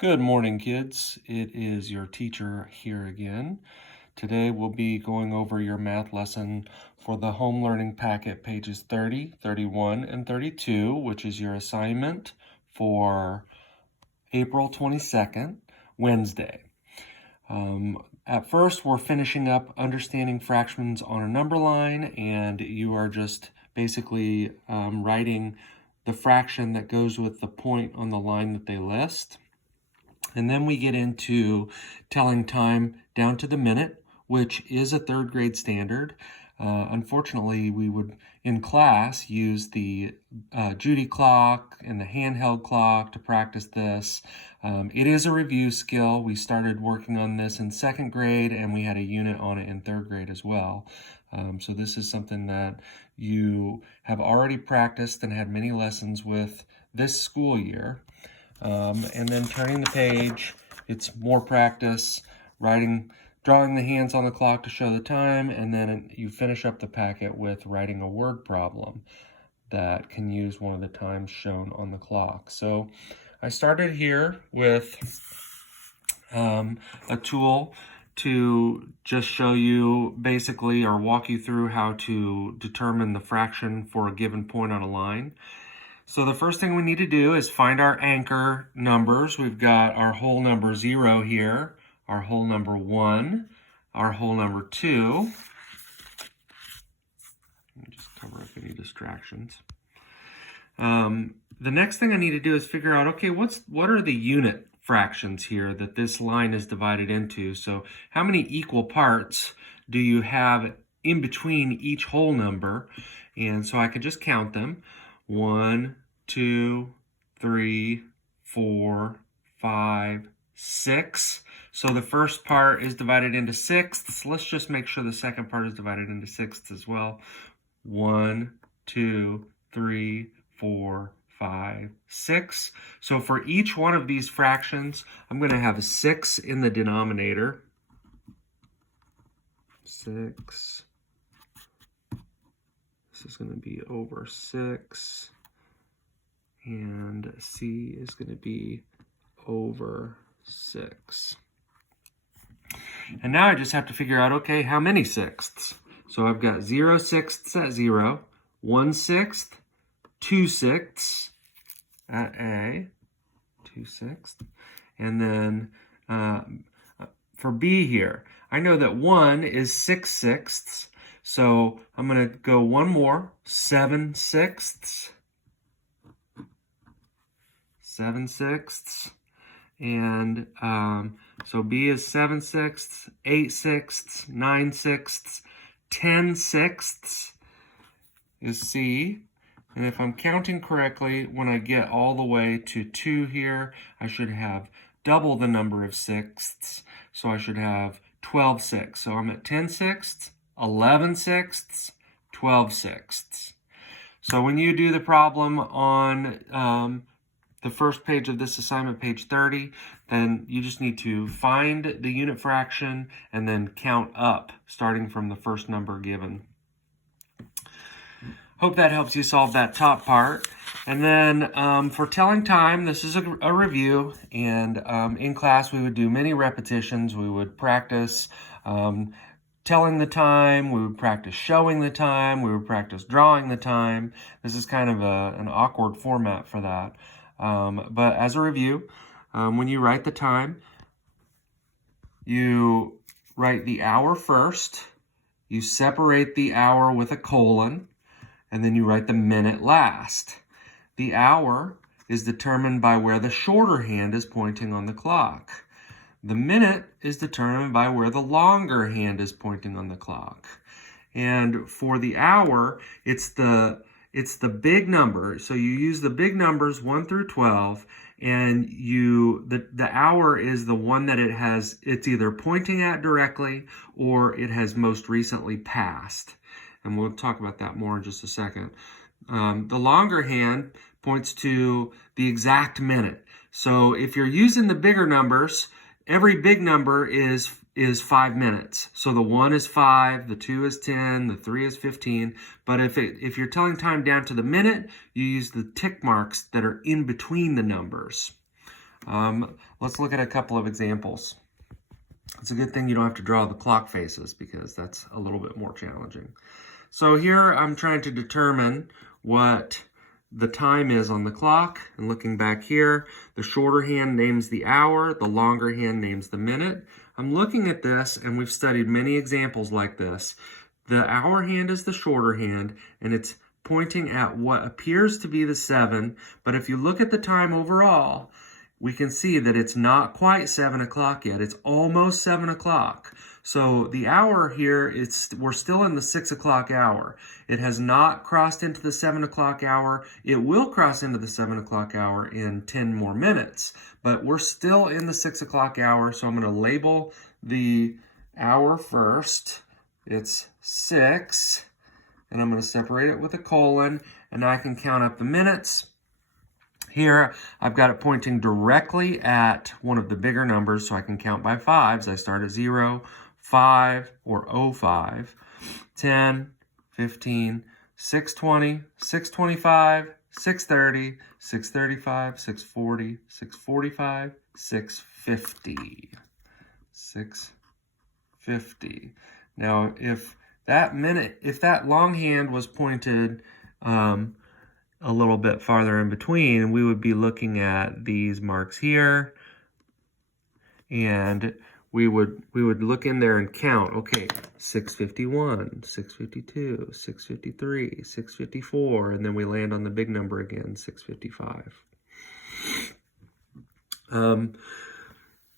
Good morning, kids. It is your teacher here again. Today we'll be going over your math lesson for the home learning packet, pages 30, 31, and 32, which is your assignment for April 22nd, Wednesday. At first, we're finishing up understanding fractions on a number line, and you are just basically writing the fraction that goes with the point on the line that they list. And then we get into telling time down to the minute, which is a third grade standard. Unfortunately, we would, in class, use the Judy clock and the handheld clock to practice this. It is a review skill. We started working on this in second grade, and we had a unit on it in third grade as well. So this is something that you have already practiced and had many lessons with this school year. And then turning the page, it's more practice, drawing the hands on the clock to show the time, and then you finish up the packet with writing a word problem that can use one of the times shown on the clock. So I started here with a tool to just show you basically, or walk you through how to determine the fraction for a given point on a line. So the first thing we need to do is find our anchor numbers. We've got our whole number 0 here, our whole number 1, our whole number 2. Let me just cover up any distractions. The next thing I need to do is figure out, okay, what are the unit fractions here that this line is divided into? So how many equal parts do you have in between each whole number? And so I can just count them. 1, 2, 3, 4, 5, 6. So the first part is divided into sixths. Let's just make sure the second part is divided into sixths as well. 1, 2, 3, 4, 5, 6. So for each one of these fractions, I'm going to have a 6 in the denominator. 6. This is going to be over 6, and C is going to be over 6. And now I just have to figure out, okay, how many sixths? So I've got 0 sixths at 0, 1 sixth, 2 sixths at A, 2 sixths, and then for B here, I know that 1 is 6 sixths, so I'm going to go one more, 7 sixths, 7 sixths, and so B is 7 sixths, 8 sixths, 9 sixths, 10 sixths is C. And if I'm counting correctly, when I get all the way to 2 here, I should have double the number of sixths, so I should have 12 sixths. So I'm at 10 sixths, 11 sixths, 12 sixths. So when you do the problem on the first page of this assignment, page 30, then you just need to find the unit fraction and then count up, starting from the first number given. Hope that helps you solve that top part. And then for telling time, this is a review, and in class we would do many repetitions. We would practice telling the time, we would practice showing the time, we would practice drawing the time. This is kind of an awkward format for that. But as a review, when you write the time, you write the hour first, you separate the hour with a colon, and then you write the minute last. The hour is determined by where the shorter hand is pointing on the clock. The minute is determined by where the longer hand is pointing on the clock. And for the hour, it's the big number. So you use the big numbers 1 through 12, and the hour is the one that it's either pointing at directly or it has most recently passed. And we'll talk about that more in just a second. The longer hand points to the exact minute. So if you're using the bigger numbers, every big number is 5 minutes. So the 1 is 5, the 2 is 10, the 3 is 15. But if you're telling time down to the minute, you use the tick marks that are in between the numbers. Let's look at a couple of examples. It's a good thing you don't have to draw the clock faces because that's a little bit more challenging. So here I'm trying to determine what the time is on the clock, and looking back here, the shorter hand names the hour, the longer hand names the minute. I'm looking at this, and we've studied many examples like this. The hour hand is the shorter hand, and it's pointing at what appears to be the 7, but if you look at the time overall, we can see that it's not quite 7 o'clock yet. It's almost 7 o'clock. So the hour here, we're still in the 6 o'clock hour. It has not crossed into the 7 o'clock hour. It will cross into the 7 o'clock hour in 10 more minutes, but we're still in the 6 o'clock hour. So I'm going to label the hour first. It's 6, and I'm going to separate it with a colon, and I can count up the minutes. Here, I've got it pointing directly at one of the bigger numbers, so I can count by 5s. I start at 0, 5, or 05, 10, 15, 620, 625, 630, 635, 640, 645, 650. 650. Now, if that long hand was pointed a little bit farther in between, we would be looking at these marks here, and we would look in there and count. Okay, 651, 652, 653, 654, and then we land on the big number again, 655.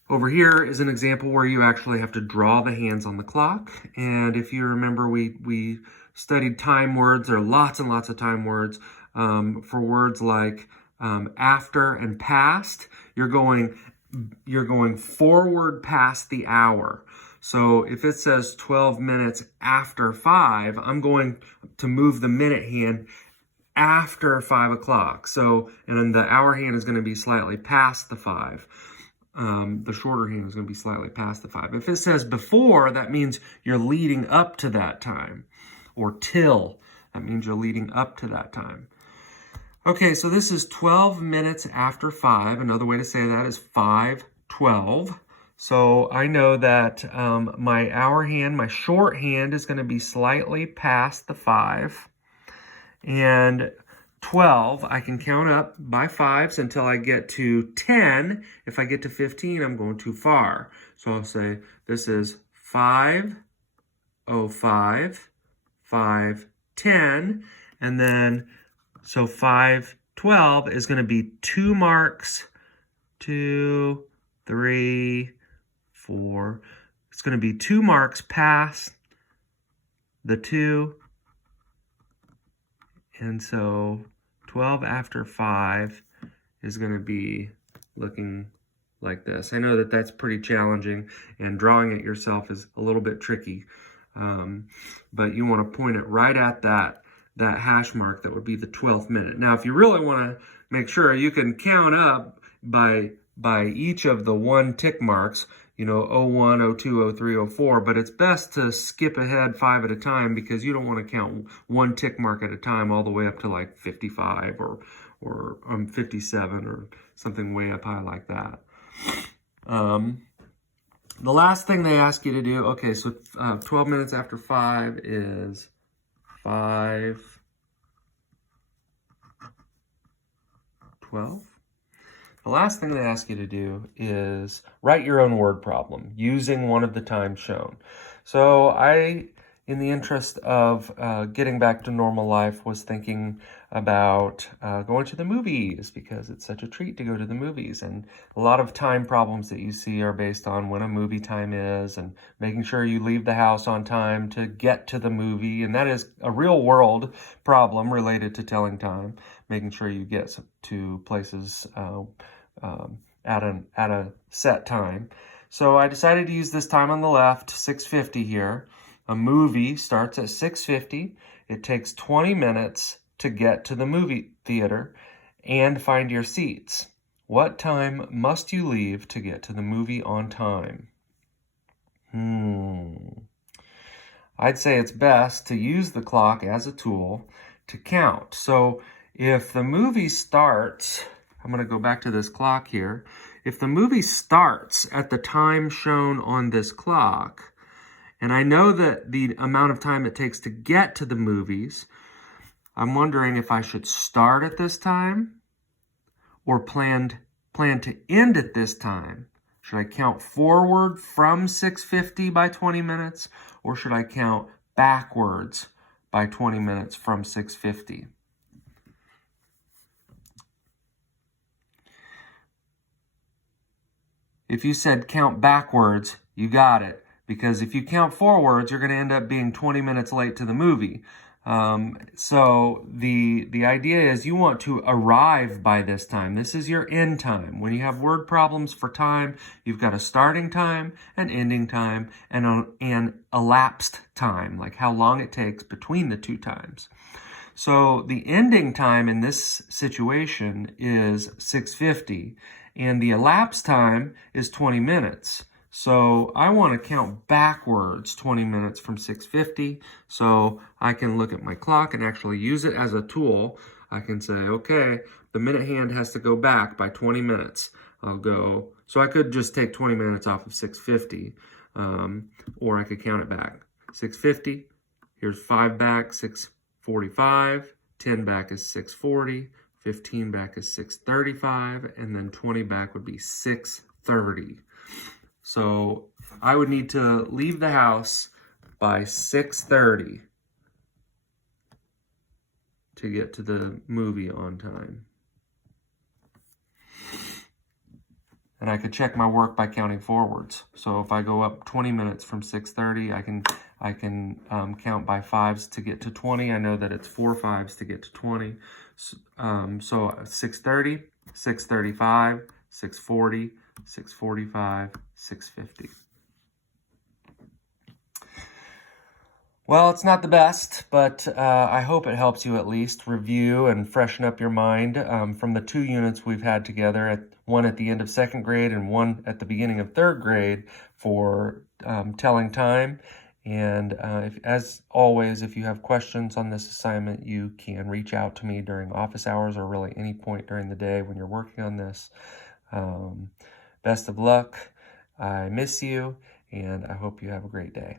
Over here is an example where you actually have to draw the hands on the clock, and if you remember, we studied time words. There are lots and lots of time words. For words like after and past, you're going forward past the hour. So if it says 12 minutes after 5, I'm going to move the minute hand after 5 o'clock. So, and then the hour hand is going to be slightly past the 5. The shorter hand is going to be slightly past the 5. If it says before, that means you're leading up to that time. Or till, that means you're leading up to that time. Okay, so this is 12 minutes after 5. Another way to say that is 5:12. So I know that my hour hand, my short hand, is going to be slightly past the 5. And 12, I can count up by 5s until I get to 10. If I get to 15, I'm going too far. So I'll say this is 5:05, 5:10, and then so 5:12 is going to be 2 marks, 2, 3, 4. It's going to be 2 marks past the 2. And so 12 after 5 is going to be looking like this. I know that that's pretty challenging, and drawing it yourself is a little bit tricky. But you want to point it right at that hash mark that would be the 12th minute. Now, if you really want to make sure, you can count up by each of the 1 tick marks, 01, 02, 03, 04, but it's best to skip ahead 5 at a time because you don't want to count 1 tick mark at a time all the way up to like 55 or 57 or something way up high like that. The last thing they ask you to do, okay, so 12 minutes after 5 is 5:12. The last thing they ask you to do is write your own word problem using one of the times shown. So I, in the interest of getting back to normal life, was thinking about going to the movies because it's such a treat to go to the movies. And a lot of time problems that you see are based on when a movie time is and making sure you leave the house on time to get to the movie. And that is a real world problem related to telling time, making sure you get to places at a set time. So I decided to use this time on the left, 6:50 here. A movie starts at 6:50. It takes 20 minutes to get to the movie theater and find your seats. What time must you leave to get to the movie on time? I'd say it's best to use the clock as a tool to count. So if the movie starts I'm going to go back to this clock here. If the movie starts at the time shown on this clock, and I know that the amount of time it takes to get to the movies, I'm wondering if I should start at this time or plan to end at this time. Should I count forward from 6:50 by 20 minutes, or should I count backwards by 20 minutes from 6:50? If you said count backwards, you got it. Because if you count forwards, you're going to end up being 20 minutes late to the movie. So the idea is you want to arrive by this time. This is your end time. When you have word problems for time, you've got a starting time, an ending time, and an elapsed time, like how long it takes between the two times. So the ending time in this situation is 6:50, and the elapsed time is 20 minutes. So I want to count backwards 20 minutes from 6:50, so I can look at my clock and actually use it as a tool. I can say, okay, the minute hand has to go back by 20 minutes. I'll go, so I could just take 20 minutes off of 6:50, or I could count it back. 6:50, here's 5 back, 6:45, 10 back is 6:40, 15 back is 6:35, and then 20 back would be 6:30. So I would need to leave the house by 6:30 to get to the movie on time. And I could check my work by counting forwards. So if I go up 20 minutes from 6:30, I can count by 5s to get to 20. I know that it's 4 5s to get to 20. So 6:30, 6:35, 6:40, 6:45, 6:50. Well, it's not the best, but I hope it helps you at least review and freshen up your mind from the 2 units we've had together, one at the end of 2nd grade and one at the beginning of 3rd grade for telling time. And as always, if you have questions on this assignment, you can reach out to me during office hours or really any point during the day when you're working on this. Best of luck. I miss you, and I hope you have a great day.